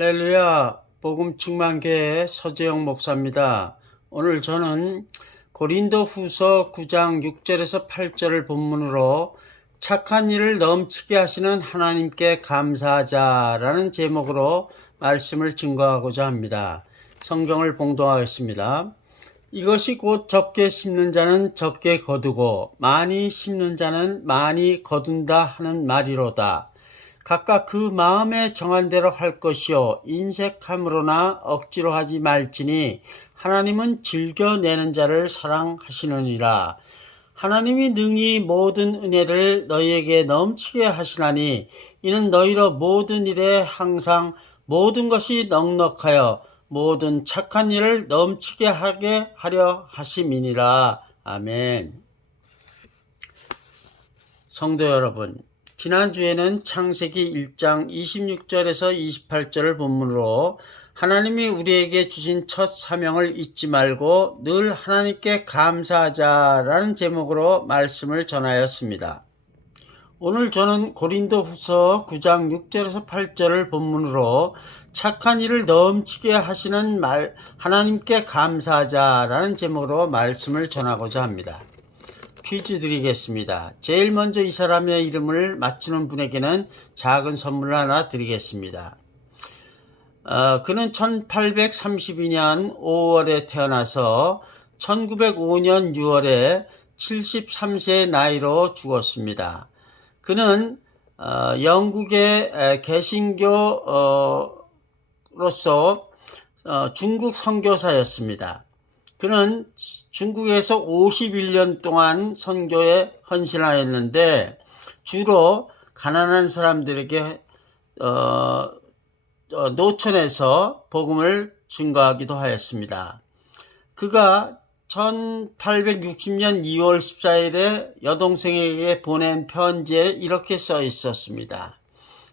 할렐루야, 복음 충만교회 서재영 목사입니다. 오늘 저는 고린도 후서 9장 6절에서 8절을 본문으로 착한 일을 넘치게 하시는 하나님께 감사하자라는 제목으로 말씀을 증거하고자 합니다. 성경을 봉독하겠습니다. 이것이 곧 적게 심는 자는 적게 거두고 많이 심는 자는 많이 거둔다 하는 말이로다. 각각 그 마음에 정한 대로 할 것이요 인색함으로나 억지로 하지 말지니 하나님은 즐겨내는 자를 사랑하시느니라. 하나님이 능히 모든 은혜를 너희에게 넘치게 하시나니 이는 너희로 모든 일에 항상 모든 것이 넉넉하여 모든 착한 일을 넘치게 하게 하려 하심이니라. 아멘. 성도 여러분, 지난주에는 창세기 1장 26절에서 28절을 본문으로 하나님이 우리에게 주신 첫 사명을 잊지 말고 늘 하나님께 감사하자라는 제목으로 말씀을 전하였습니다. 오늘 저는 고린도 후서 9장 6절에서 8절을 본문으로 착한 일을 넘치게 하시는 하나님께 감사하자라는 제목으로 말씀을 전하고자 합니다. 퀴즈 드리겠습니다. 제일 먼저 이 사람의 이름을 맞추는 분에게는 작은 선물을 하나 드리겠습니다. 그는 1832년 5월에 태어나서 1905년 6월에 73세의 나이로 죽었습니다. 그는 영국의 개신교로서 중국 선교사였습니다. 그는 중국에서 51년 동안 선교에 헌신하였는데 주로 가난한 사람들에게 노천에서 복음을 증거하기도 하였습니다. 그가 1860년 2월 14일에 여동생에게 보낸 편지에 이렇게 써 있었습니다.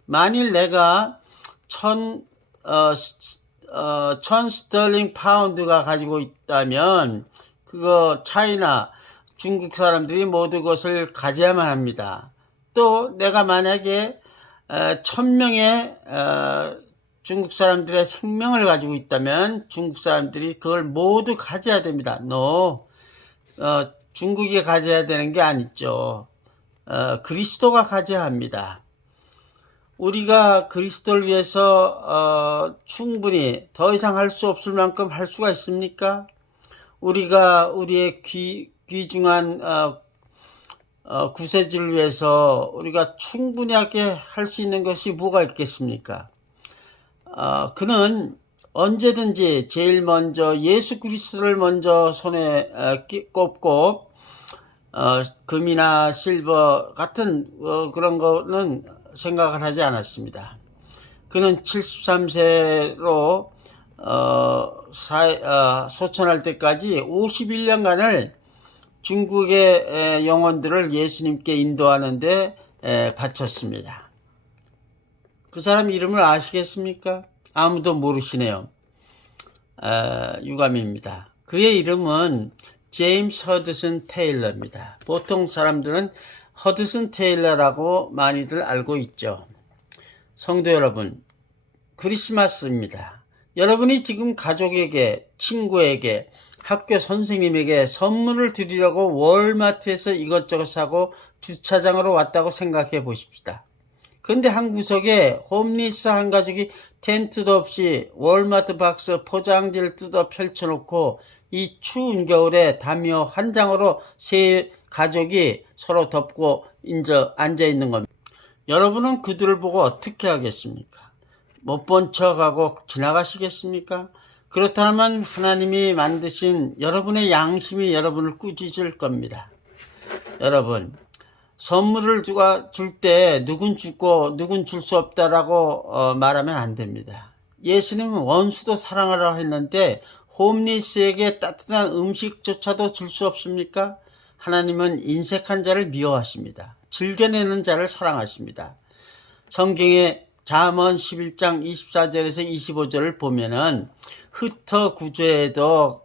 만일 내가 1000 스털링 파운드가 가지고 있다면 그거 차이나 중국 사람들이 모두 그것을 가져야만 합니다. 또 내가 만약에 1000명의 중국 사람들의 생명을 가지고 있다면 중국 사람들이 그걸 모두 가져야 됩니다. 중국이 가져야 되는 게 아니죠. 그리스도가 가져야 합니다. 우리가 그리스도를 위해서 충분히 더 이상 할 수 없을 만큼 할 수가 있습니까? 우리가 우리의 귀중한 구세주를 위해서 우리가 충분히 하게 할 수 있는 것이 뭐가 있겠습니까? 그는 언제든지 제일 먼저 예수 그리스도를 먼저 손에 꼽고 금이나 실버 같은 그런 거는 생각을 하지 않았습니다. 그는 73세로 소천할 때까지 51년간을 중국의 영혼들을 예수님께 인도하는데 바쳤습니다. 그 사람 이름을 아시겠습니까? 아무도 모르시네요. 유감입니다. 그의 이름은 제임스 허드슨 테일러입니다. 보통 사람들은 허드슨 테일러라고 많이들 알고 있죠. 성도 여러분, 크리스마스입니다. 여러분이 지금 가족에게, 친구에게, 학교 선생님에게 선물을 드리려고 월마트에서 이것저것 사고 주차장으로 왔다고 생각해 보십시다. 그런데 한 구석에 홈리스 한 가족이 텐트도 없이 월마트 박스 포장지를 뜯어 펼쳐놓고 이 추운 겨울에 담요 한 장으로 세 가족이 서로 덮고 앉아있는 겁니다. 여러분은 그들을 보고 어떻게 하겠습니까? 못 본 척하고 지나가시겠습니까? 그렇다면 하나님이 만드신 여러분의 양심이 여러분을 꾸짖을 겁니다. 여러분, 선물을 줄 때 누군 주고 누군 줄 수 없다라고 말하면 안 됩니다. 예수님은 원수도 사랑하라 했는데 홈리스에게 따뜻한 음식조차도 줄 수 없습니까? 하나님은 인색한 자를 미워하십니다. 즐겨내는 자를 사랑하십니다. 성경의 잠언 11장 24절에서 25절을 보면은 흩어 구제해도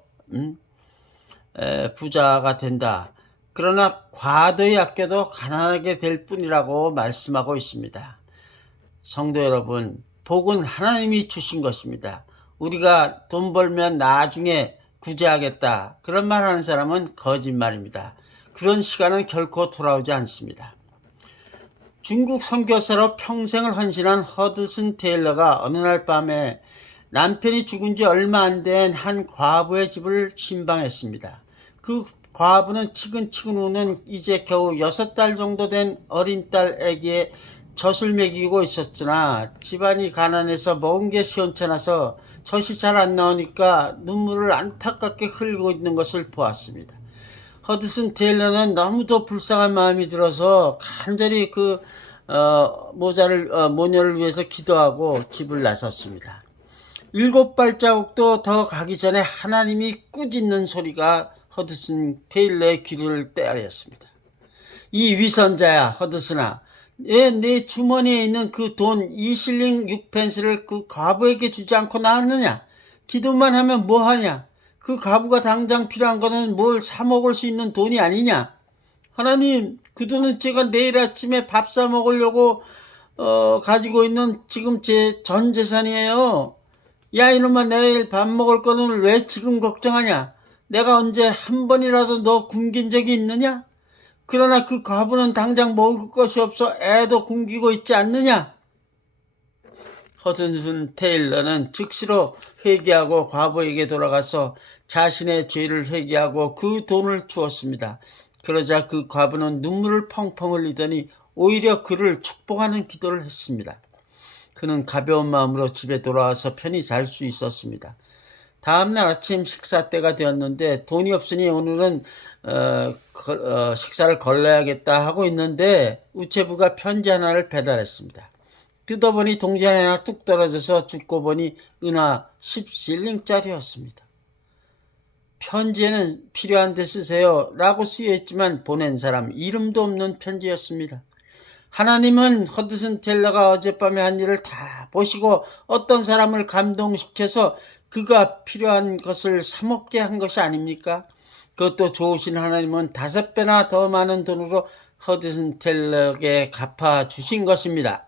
부자가 된다. 그러나 과도히 아껴도 가난하게 될 뿐이라고 말씀하고 있습니다. 성도 여러분, 복은 하나님이 주신 것입니다. 우리가 돈 벌면 나중에 구제하겠다, 그런 말 하는 사람은 거짓말입니다. 그런 시간은 결코 돌아오지 않습니다. 중국 선교사로 평생을 헌신한 허드슨 테일러가 어느 날 밤에 남편이 죽은 지 얼마 안 된 한 과부의 집을 신방했습니다. 그 과부는 치근치근 우는 이제 겨우 6달 정도 된 어린 딸 아기에 젖을 먹이고 있었으나 집안이 가난해서 먹은 게 시원찮아서 젖이 잘 안 나오니까 눈물을 안타깝게 흘리고 있는 것을 보았습니다. 허드슨 테일러는 너무도 불쌍한 마음이 들어서 간절히 모녀를 위해서 기도하고 집을 나섰습니다. 7발자국도 더 가기 전에 하나님이 꾸짖는 소리가 허드슨 테일러의 귀를 때렸습니다. 이 위선자야, 허드슨아, 내 주머니에 있는 그 돈 2실링 6펜스를 그 과부에게 주지 않고 나왔느냐? 기도만 하면 뭐하냐? 그 과부가 당장 필요한 거는 뭘 사 먹을 수 있는 돈이 아니냐? 하나님, 그 돈은 제가 내일 아침에 밥 사 먹으려고 가지고 있는 지금 제 전 재산이에요. 야, 이놈아, 내일 밥 먹을 거는 왜 지금 걱정하냐? 내가 언제 한 번이라도 너 굶긴 적이 있느냐? 그러나 그 과부는 당장 먹을 것이 없어 애도 굶기고 있지 않느냐? 허드슨 테일러는 즉시로 회개하고 과부에게 돌아가서 자신의 죄를 회개하고 그 돈을 주었습니다. 그러자 그 과부는 눈물을 펑펑 흘리더니 오히려 그를 축복하는 기도를 했습니다. 그는 가벼운 마음으로 집에 돌아와서 편히 잘 수 있었습니다. 다음날 아침 식사 때가 되었는데 돈이 없으니 오늘은 식사를 걸러야겠다 하고 있는데 우체부가 편지 하나를 배달했습니다. 뜯어보니 동전 하나 뚝 떨어져서 줍고 보니 은하 10실링짜리였습니다. 편지에는 필요한 데 쓰세요 라고 쓰여있지만 보낸 사람 이름도 없는 편지였습니다. 하나님은 허드슨 테일러가 어젯밤에 한 일을 다 보시고 어떤 사람을 감동시켜서 그가 필요한 것을 사먹게 한 것이 아닙니까? 그것도 좋으신 하나님은 5배나 더 많은 돈으로 허드슨 테일러에게 갚아주신 것입니다.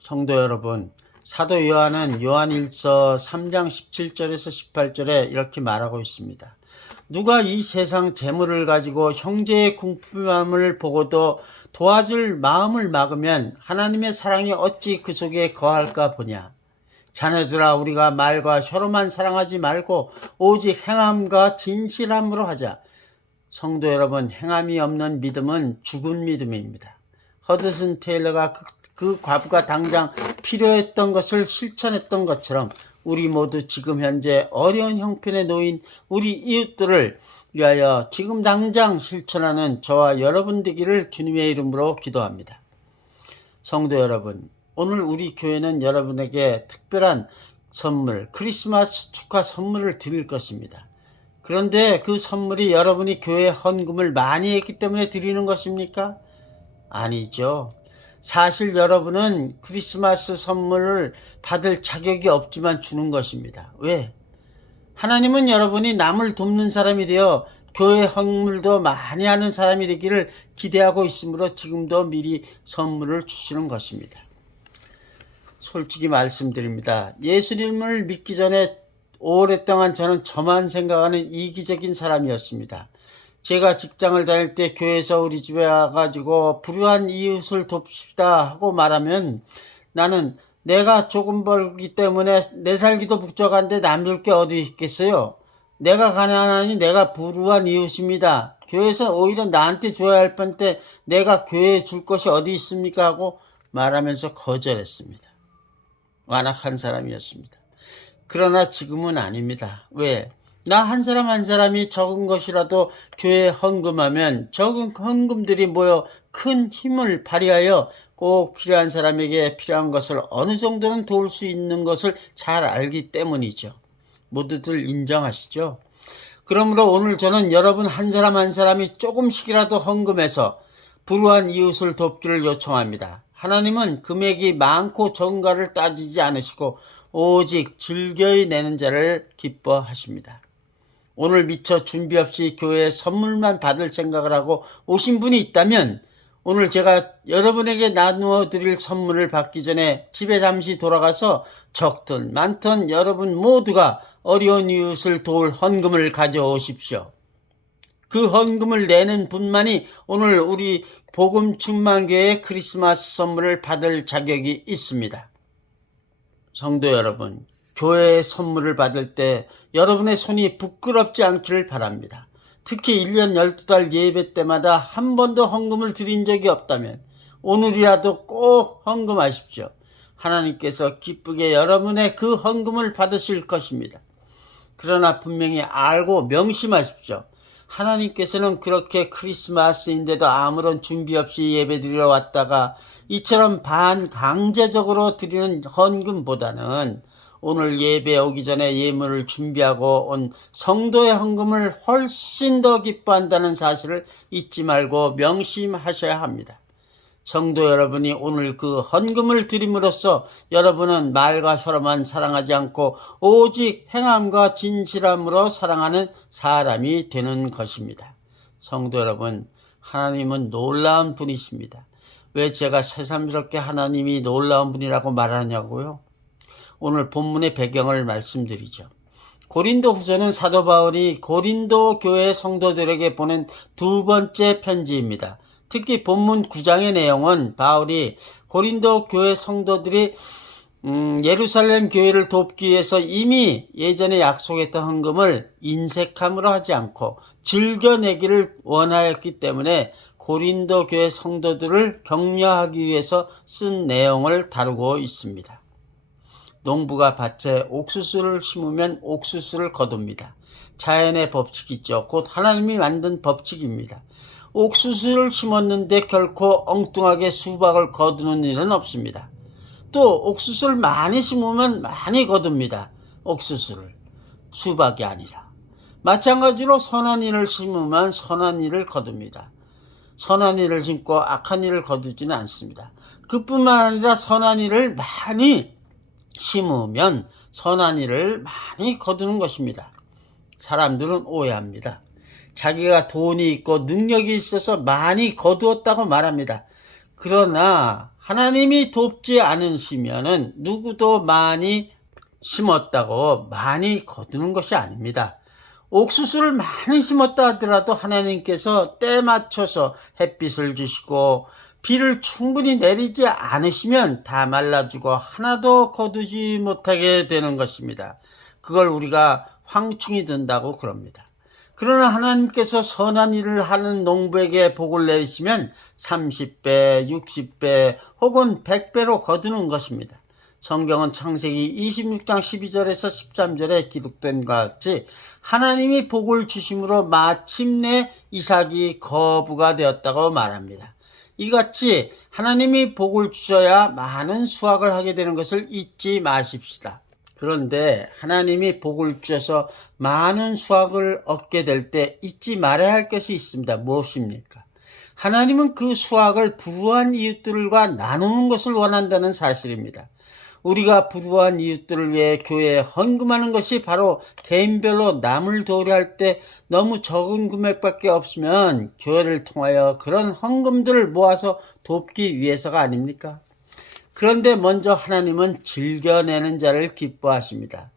성도 여러분, 사도 요한은 요한1서 3장 17절에서 18절에 이렇게 말하고 있습니다. 누가 이 세상 재물을 가지고 형제의 궁핍함을 보고도 도와줄 마음을 막으면 하나님의 사랑이 어찌 그 속에 거할까 보냐. 자녀들아, 우리가 말과 혀로만 사랑하지 말고 오직 행함과 진실함으로 하자. 성도 여러분, 행함이 없는 믿음은 죽은 믿음입니다. 허드슨 테일러가 그 과부가 당장 필요했던 것을 실천했던 것처럼 우리 모두 지금 현재 어려운 형편에 놓인 우리 이웃들을 위하여 지금 당장 실천하는 저와 여러분 되기를 주님의 이름으로 기도합니다. 성도 여러분, 오늘 우리 교회는 여러분에게 특별한 선물, 크리스마스 축하 선물을 드릴 것입니다. 그런데 그 선물이 여러분이 교회 헌금을 많이 했기 때문에 드리는 것입니까? 아니죠. 사실 여러분은 크리스마스 선물을 받을 자격이 없지만 주는 것입니다. 왜? 하나님은 여러분이 남을 돕는 사람이 되어 교회 헌물도 많이 하는 사람이 되기를 기대하고 있으므로 지금도 미리 선물을 주시는 것입니다. 솔직히 말씀드립니다. 예수님을 믿기 전에 오랫동안 저는 저만 생각하는 이기적인 사람이었습니다. 제가 직장을 다닐 때 교회에서 우리 집에 와가지고 불우한 이웃을 돕시다 하고 말하면 나는 내가 조금 벌기 때문에 내 살기도 북적한데 남줄 게 어디 있겠어요? 내가 가난하니 내가 불우한 이웃입니다. 교회에서 오히려 나한테 줘야 할 뻔때 내가 교회에 줄 것이 어디 있습니까? 하고 말하면서 거절했습니다. 완악한 사람이었습니다. 그러나 지금은 아닙니다. 왜? 나 한 사람 한 사람이 적은 것이라도 교회에 헌금하면 적은 헌금들이 모여 큰 힘을 발휘하여 꼭 필요한 사람에게 필요한 것을 어느 정도는 도울 수 있는 것을 잘 알기 때문이죠. 모두들 인정하시죠? 그러므로 오늘 저는 여러분 한 사람 한 사람이 조금씩이라도 헌금해서 불우한 이웃을 돕기를 요청합니다. 하나님은 금액이 많고 적은가를 따지지 않으시고 오직 즐겨이 내는 자를 기뻐하십니다. 오늘 미처 준비 없이 교회에 선물만 받을 생각을 하고 오신 분이 있다면 오늘 제가 여러분에게 나누어 드릴 선물을 받기 전에 집에 잠시 돌아가서 적든 많든 여러분 모두가 어려운 이웃을 도울 헌금을 가져오십시오. 그 헌금을 내는 분만이 오늘 우리 복음 충만교회의 크리스마스 선물을 받을 자격이 있습니다. 성도 여러분, 교회의 선물을 받을 때 여러분의 손이 부끄럽지 않기를 바랍니다. 특히 1년 12달 예배 때마다 한 번도 헌금을 드린 적이 없다면 오늘이라도 꼭 헌금하십시오. 하나님께서 기쁘게 여러분의 그 헌금을 받으실 것입니다. 그러나 분명히 알고 명심하십시오. 하나님께서는 그렇게 크리스마스인데도 아무런 준비 없이 예배드리러 왔다가 이처럼 반강제적으로 드리는 헌금보다는 오늘 예배 오기 전에 예물을 준비하고 온 성도의 헌금을 훨씬 더 기뻐한다는 사실을 잊지 말고 명심하셔야 합니다. 성도 여러분이 오늘 그 헌금을 드림으로써 여러분은 말과 혀로만 사랑하지 않고 오직 행함과 진실함으로 사랑하는 사람이 되는 것입니다. 성도 여러분, 하나님은 놀라운 분이십니다. 왜 제가 새삼스럽게 하나님이 놀라운 분이라고 말하냐고요? 오늘 본문의 배경을 말씀드리죠. 고린도 후서는 사도 바울이 고린도 교회 성도들에게 보낸 두 번째 편지입니다. 특히 본문 9장의 내용은 바울이 고린도 교회 성도들이 예루살렘 교회를 돕기 위해서 이미 예전에 약속했던 헌금을 인색함으로 하지 않고 즐겨내기를 원하였기 때문에 고린도 교회 성도들을 격려하기 위해서 쓴 내용을 다루고 있습니다. 농부가 밭에 옥수수를 심으면 옥수수를 거둡니다. 자연의 법칙이 있죠. 곧 하나님이 만든 법칙입니다. 옥수수를 심었는데 결코 엉뚱하게 수박을 거두는 일은 없습니다. 또 옥수수를 많이 심으면 많이 거둡니다. 옥수수를. 수박이 아니라. 마찬가지로 선한 일을 심으면 선한 일을 거둡니다. 선한 일을 심고 악한 일을 거두지는 않습니다. 그뿐만 아니라 선한 일을 많이 심으면 선한 일을 많이 거두는 것입니다. 사람들은 오해합니다. 자기가 돈이 있고 능력이 있어서 많이 거두었다고 말합니다. 그러나 하나님이 돕지 않으시면은 누구도 많이 심었다고 많이 거두는 것이 아닙니다. 옥수수를 많이 심었다 하더라도 하나님께서 때 맞춰서 햇빛을 주시고 비를 충분히 내리지 않으시면 다 말라지고 하나도 거두지 못하게 되는 것입니다. 그걸 우리가 황충이 든다고 그럽니다. 그러나 하나님께서 선한 일을 하는 농부에게 복을 내리시면 30배, 60배 혹은 100배로 거두는 것입니다. 성경은 창세기 26장 12절에서 13절에 기록된 것 같이 하나님이 복을 주심으로 마침내 이삭이 거부가 되었다고 말합니다. 이같이 하나님이 복을 주셔야 많은 수확을 하게 되는 것을 잊지 마십시다. 그런데 하나님이 복을 주셔서 많은 수확을 얻게 될 때 잊지 말아야 할 것이 있습니다. 무엇입니까? 하나님은 그 수확을 불우한 이웃들과 나누는 것을 원한다는 사실입니다. 우리가 불우한 이웃들을 위해 교회에 헌금하는 것이 바로 개인별로 남을 도우려 할 때 너무 적은 금액밖에 없으면 교회를 통하여 그런 헌금들을 모아서 돕기 위해서가 아닙니까? 그런데 먼저 하나님은 즐겨내는 자를 기뻐하십니다.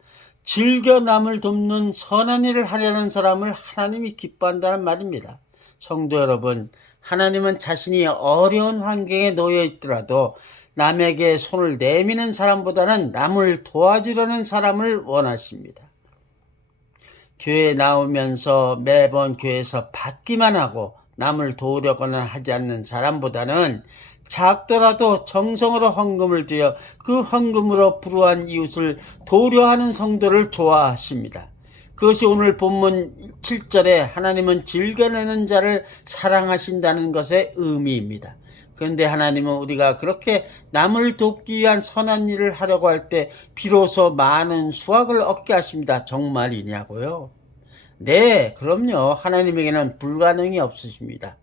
즐겨 남을 돕는 선한 일을 하려는 사람을 하나님이 기뻐한다는 말입니다. 성도 여러분, 하나님은 자신이 어려운 환경에 놓여 있더라도 남에게 손을 내미는 사람보다는 남을 도와주려는 사람을 원하십니다. 교회에 나오면서 매번 교회에서 받기만 하고 남을 도우려고는 하지 않는 사람보다는 작더라도 정성으로 헌금을 드려 그 헌금으로 불우한 이웃을 도우려 하는 성도를 좋아하십니다. 그것이 오늘 본문 7절에 하나님은 즐겨내는 자를 사랑하신다는 것의 의미입니다. 그런데 하나님은 우리가 그렇게 남을 돕기 위한 선한 일을 하려고 할 때 비로소 많은 수확을 얻게 하십니다. 정말이냐고요? 네, 그럼요. 하나님에게는 불가능이 없으십니다.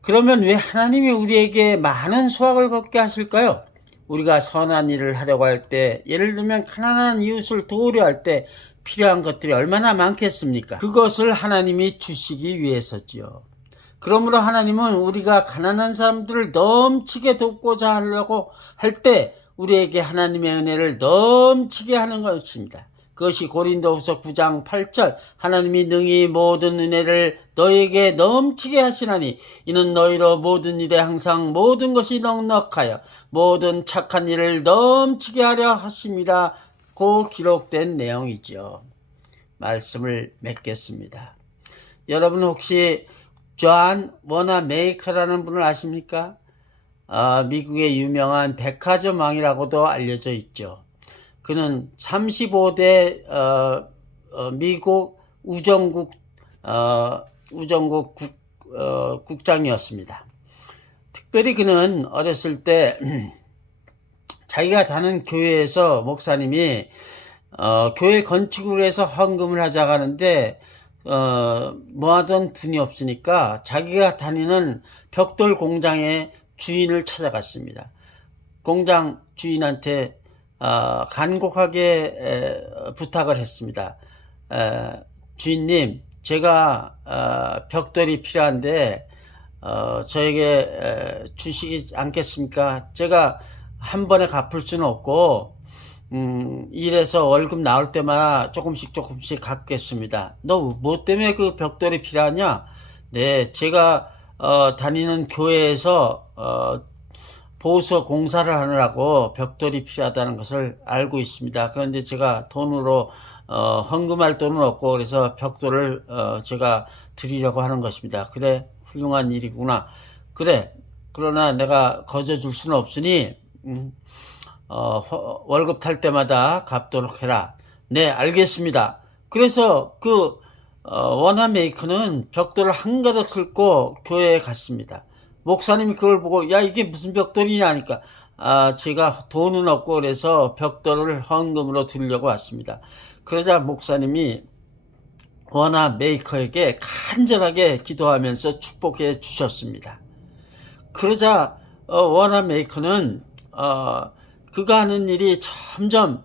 그러면 왜 하나님이 우리에게 많은 수확을 얻게 하실까요? 우리가 선한 일을 하려고 할 때, 예를 들면 가난한 이웃을 도우려 할 때 필요한 것들이 얼마나 많겠습니까? 그것을 하나님이 주시기 위해서지요. 그러므로 하나님은 우리가 가난한 사람들을 넘치게 돕고자 하려고 할 때 우리에게 하나님의 은혜를 넘치게 하는 것입니다. 그것이 고린도후서 9장 8절 하나님이 능히 모든 은혜를 너에게 넘치게 하시나니 이는 너희로 모든 일에 항상 모든 것이 넉넉하여 모든 착한 일을 넘치게 하려 하심이라 고 기록된 내용이죠. 말씀을 맺겠습니다. 여러분 혹시 존 워나메이커라는 분을 아십니까? 미국의 유명한 백화점 왕이라고도 알려져 있죠. 그는 35대 미국 우정국 국장이었습니다. 특별히 그는 어렸을 때 자기가 다니는 교회에서 목사님이 교회 건축을 해서 헌금을 하자고 하는데 모아둔 돈이 없으니까 자기가 다니는 벽돌 공장의 주인을 찾아갔습니다. 공장 주인한테 간곡하게 부탁을 했습니다. 주인님, 제가 벽돌이 필요한데 저에게 주시지 않겠습니까? 제가 한 번에 갚을 수는 없고 일해서 월급 나올 때마다 조금씩 갚겠습니다. 너 뭐 때문에 그 벽돌이 필요하냐? 네, 제가 다니는 교회에서 보수 공사를 하느라고 벽돌이 필요하다는 것을 알고 있습니다. 그런데 제가 돈으로 헌금할 돈은 없고 그래서 벽돌을 제가 드리려고 하는 것입니다. 그래, 훌륭한 일이구나. 그래, 그러나 내가 거저 줄 수는 없으니 월급 탈 때마다 갚도록 해라. 네, 알겠습니다. 그래서 그 워나메이커는 벽돌을 한가득 싣고 교회에 갔습니다. 목사님이 그걸 보고 야 이게 무슨 벽돌이냐 하니까 제가 돈은 없고 그래서 벽돌을 헌금으로 드리려고 왔습니다. 그러자 목사님이 워나메이커에게 간절하게 기도하면서 축복해 주셨습니다. 그러자 워나메이커는 그가 하는 일이 점점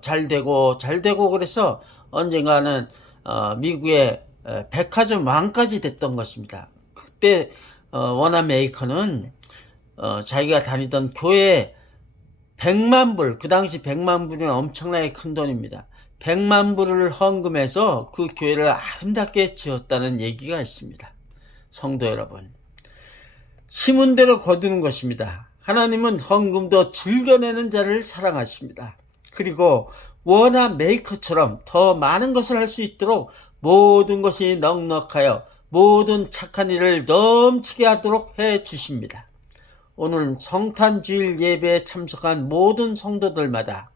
잘되고 그래서 언젠가는 미국의 백화점 왕까지 됐던 것입니다. 그때 워나메이커는 자기가 다니던 교회에 100만 불, 그 당시 100만 불은 엄청나게 큰 돈입니다. 100만 불을 헌금해서 그 교회를 아름답게 지었다는 얘기가 있습니다. 성도 여러분, 심은 대로 거두는 것입니다. 하나님은 헌금도 즐겨내는 자를 사랑하십니다. 그리고 워나메이커처럼 더 많은 것을 할 수 있도록 모든 것이 넉넉하여 모든 착한 일을 넘치게 하도록 해 주십니다. 오늘 성탄주일 예배에 참석한 모든 성도들마다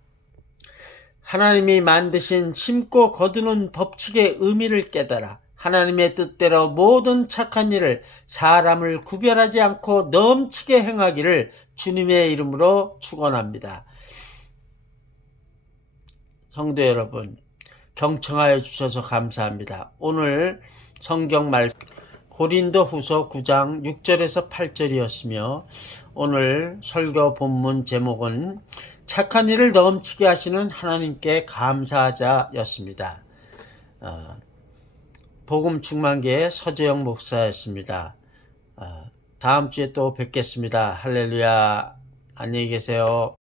하나님이 만드신 심고 거두는 법칙의 의미를 깨달아 하나님의 뜻대로 모든 착한 일을 사람을 구별하지 않고 넘치게 행하기를 주님의 이름으로 축원합니다. 성도 여러분, 경청하여 주셔서 감사합니다. 오늘 성경 말씀 고린도후서 9장 6절에서 8절이었으며 오늘 설교 본문 제목은 착한 일을 넘치게 하시는 하나님께 감사하자였습니다. 복음 충만교회 서재영 목사였습니다. 다음 주에 또 뵙겠습니다. 할렐루야. 안녕히 계세요.